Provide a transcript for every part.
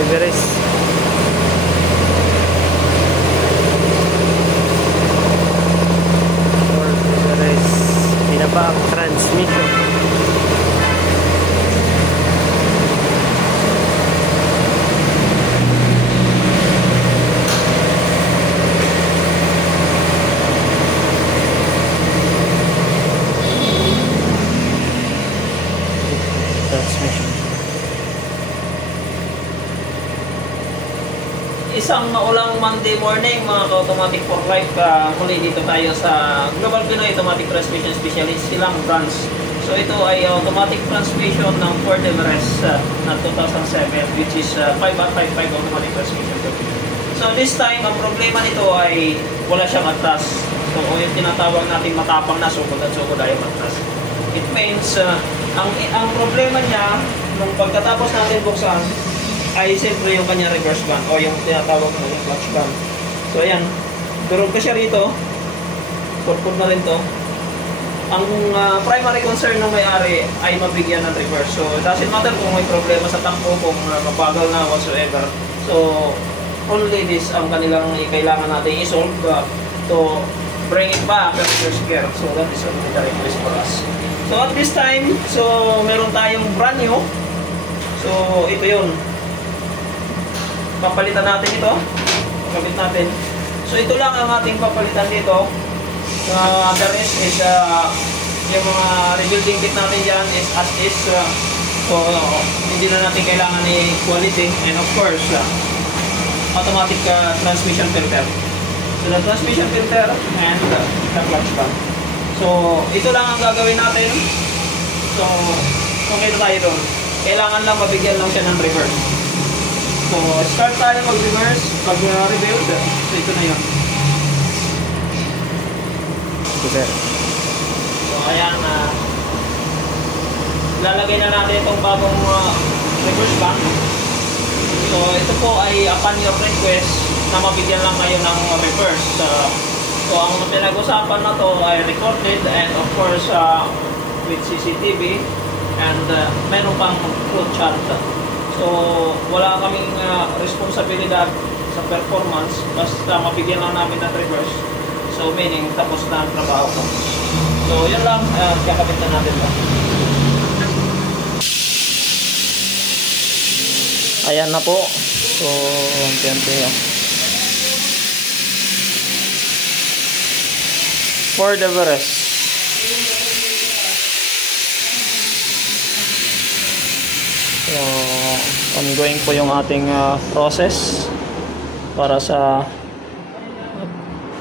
Everest. Ford Everest. Binaba ang transmission. Isang maulang Monday morning mga ka-automatic for life. Muli dito tayo sa Global Pinoy Automatic Transmission Specialist, silang branch. So ito ay automatic transmission ng Ford Everest na 2007, which is 555 automatic transmission. So this time ang problema nito ay wala siyang atras. So yung tinatawag natin matapang na sugod at sugod ay atras. It means ang problema niya nung pagkatapos natin buksan ay siyempre yung kanya reverse gun o yung tinatawag mo yung clutch gun. So ayan, durog ka siya rito, purpur na rin to. Ang primary concern ng may-ari ay mabigyan ng reverse. So it doesn't matter kung may problema sa takbo, kung mabagal na whatsoever. So only this ang kanilang kailangan natin i-solve to bring it back to reverse gear. So that is only the request for us. So at this time, so meron tayong brand new. So ito yun, papalitan natin ito, kapit natin. So ito lang ang ating papalitan dito. The rest is yung mga rebuilding kit natin dyan is as is. So hindi na natin kailangan ni quality, and of course automatic transmission filter. So the transmission filter and the clutch pump. So ito lang ang gagawin natin. So okay na tayo doon. Kailangan lang mabigyan lang siya ng reverse. So, start tayo mag-reverse, pag-rebuild. So, ito na yun. So, ayan. Lalagay na natin itong bagong reverse bank. So, ito po ay upon your request na mabigyan lang kayo ng reverse. So, ang pinag-usapan na to ay recorded and of course with CCTV and meron pang flow chart. So, wala kaming responsibilidad sa performance, basta mabigyan lang namin ng reverse. So, meaning, tapos na ang trabaho ko. So, yan lang, kakabit na natin lang. Ayan na po. So, unti-unti. Ford Everest. So, ongoing po yung ating process para sa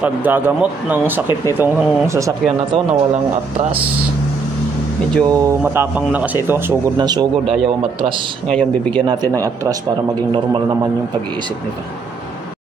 paggagamot ng sakit nitong sasakyan na to na walang atras. Medyo matapang na kasi ito, sugod ng sugod, ayaw matras. Ngayon bibigyan natin ng atras para maging normal naman yung pag-iisip nito.